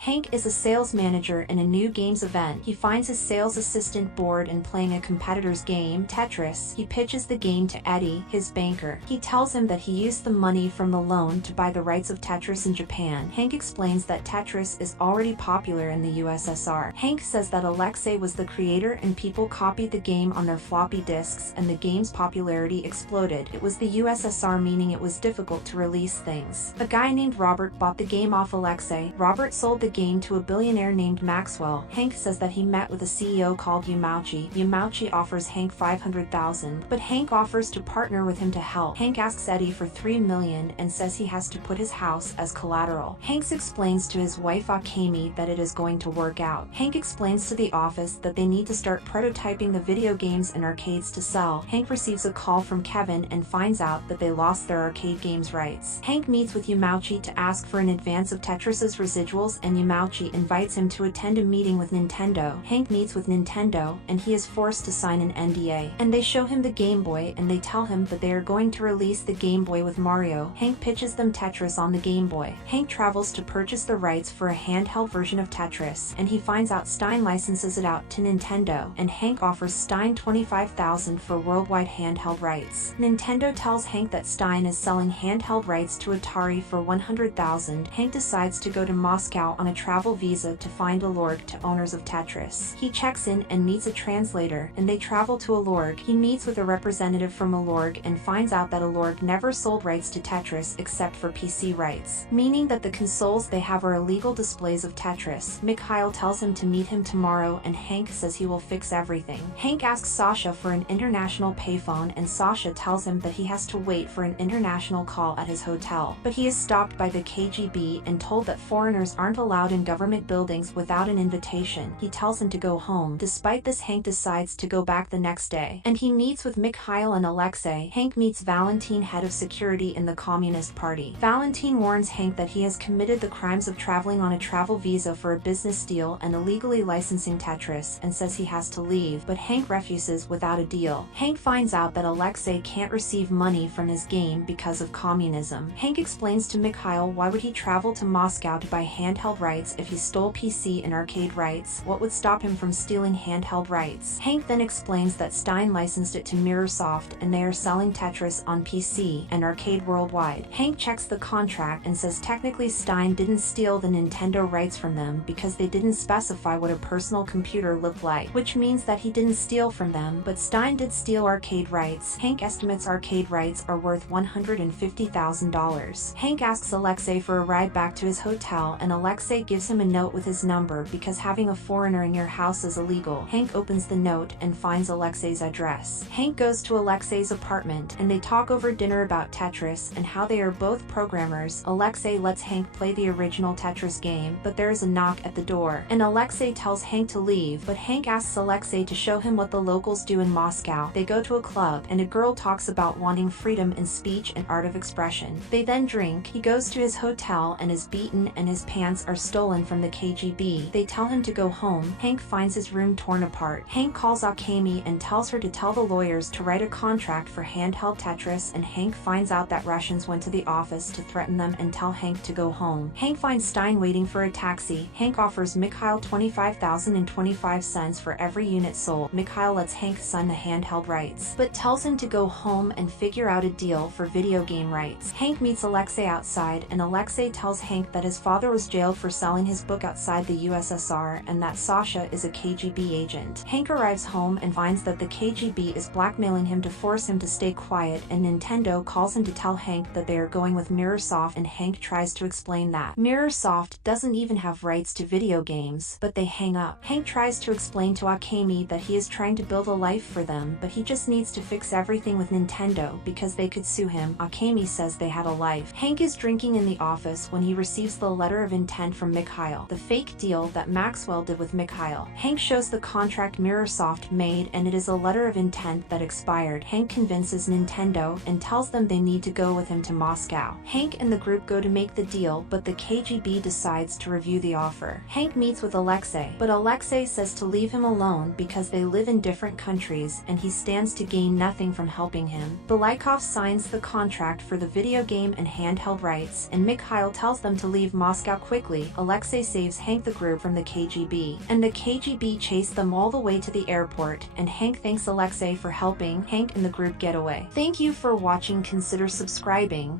Hank is a sales manager in a new games event. He finds his sales assistant bored and playing a competitor's game, Tetris. He pitches the game to Eddie, his banker. He tells him that he used the money from the loan to buy the rights of Tetris in Japan. Hank explains that Tetris is already popular in the USSR. Hank says that Alexei was the creator and people copied the game on their floppy disks and the game's popularity exploded. It was the USSR, meaning it was difficult to release things. A guy named Robert bought the game off Alexei. Robert sold the game to a billionaire named Maxwell. Hank says that he met with a CEO called Yamauchi. Yamauchi offers Hank $500,000, but Hank offers to partner with him to help. Hank asks Eddie for $3 million and says he has to put his house as collateral. Hank explains to his wife Akemi that it is going to work out. Hank explains to the office that they need to start prototyping the video games in arcades to sell. Hank receives a call from Kevin and finds out that they lost their arcade games rights. Hank meets with Yamauchi to ask for an advance of Tetris's residuals, and Yamauchi invites him to attend a meeting with Nintendo. Hank meets with Nintendo and he is forced to sign an NDA. And they show him the Game Boy and they tell him that they are going to release the Game Boy with Mario. Hank pitches them Tetris on the Game Boy. Hank travels to purchase the rights for a handheld version of Tetris, and he finds out Stein licenses it out to Nintendo, and Hank offers Stein $25,000 for worldwide handheld rights. Nintendo tells Hank that Stein is selling handheld rights to Atari for $100,000. Hank decides to go to Moscow on a travel visa to find a Lorg to owners of Tetris. He checks in and meets a translator, and they travel to a Lorg. He meets with a representative from a Lorg and finds out that a Lorg never sold rights to Tetris except for PC rights, meaning that the consoles they have are illegal displays of Tetris. Mikhail tells him to meet him tomorrow and Hank says he will fix everything. Hank asks Sasha for an international payphone and Sasha tells him that he has to wait for an international call at his hotel, but he is stopped by the KGB and told that foreigners aren't allowed in government buildings without an invitation. He tells him to go home. Despite this, Hank decides to go back the next day, and he meets with Mikhail and Alexei. Hank meets Valentin, head of security in the Communist Party. Valentin warns Hank that he has committed the crimes of traveling on a travel visa for a business deal and illegally licensing Tetris, and says he has to leave, but Hank refuses without a deal. Hank finds out that Alexei can't receive money from his game because of communism. Hank explains to Mikhail why would he travel to Moscow to buy handheld rights if he stole PC and arcade rights. What would stop him from stealing handheld rights? Hank then explains that Stein licensed it to Mirrorsoft and they are selling Tetris on PC and arcade worldwide. Hank checks the contract and says technically Stein didn't steal the Nintendo rights from them because they didn't specify what a personal computer looked like, which means that he didn't steal from them, but Stein did steal arcade rights. Hank estimates arcade rights are worth $150,000. Hank asks Alexei for a ride back to his hotel and Alexei gives him a note with his number because having a foreigner in your house is illegal. Hank opens the note and finds Alexei's address. Hank goes to Alexei's apartment and they talk over dinner about Tetris and how they are both programmers. Alexei lets Hank play the original Tetris game, but there is a knock at the door, and Alexei tells Hank to leave, but Hank asks Alexei to show him what the locals do in Moscow. They go to a club, and a girl talks about wanting freedom in speech and art of expression. They then drink. He goes to his hotel and is beaten, and his pants are stolen from the KGB. They tell him to go home. Hank finds his room torn apart. Hank calls Akemi and tells her to tell the lawyers to write a contract for handheld Tetris, and Hank finds out that Russians went to the office to threaten them and tell Hank to go home. Hank finds Stein waiting for a taxi. Hank offers Mikhail $25,025 for every unit sold. Mikhail lets Hank sign the handheld rights, but tells him to go home and figure out a deal for video game rights. Hank meets Alexei outside, and Alexei tells Hank that his father was jailed for selling his book outside the USSR and that Sasha is a KGB agent. Hank arrives home and finds that the KGB is blackmailing him to force him to stay quiet, and Nintendo calls him to tell Hank that they are going with Mirrorsoft, and Hank tries to explain that Mirrorsoft doesn't even have rights to video games, but they hang up. Hank tries to explain to Akemi that he is trying to build a life for them, but he just needs to fix everything with Nintendo because they could sue him. Akemi says they had a life. Hank is drinking in the office when he receives the letter of intent from Mikhail, the fake deal that Maxwell did with Mikhail. Hank shows the contract Mirrorsoft made, and it is a letter of intent that expired. Hank convinces Nintendo and tells them they need to go with him to Moscow. Hank and the group go to make the deal, but the KGB decides to review the offer. Hank meets with Alexei, but Alexei says to leave him alone because they live in different countries and he stands to gain nothing from helping him. Belikov signs the contract for the video game and handheld rights, and Mikhail tells them to leave Moscow quickly. Eventually, Alexei saves Hank the group from the KGB, and the KGB chase them all the way to the airport, and Hank thanks Alexei for helping Hank and the group get away. Thank you for watching. Consider subscribing.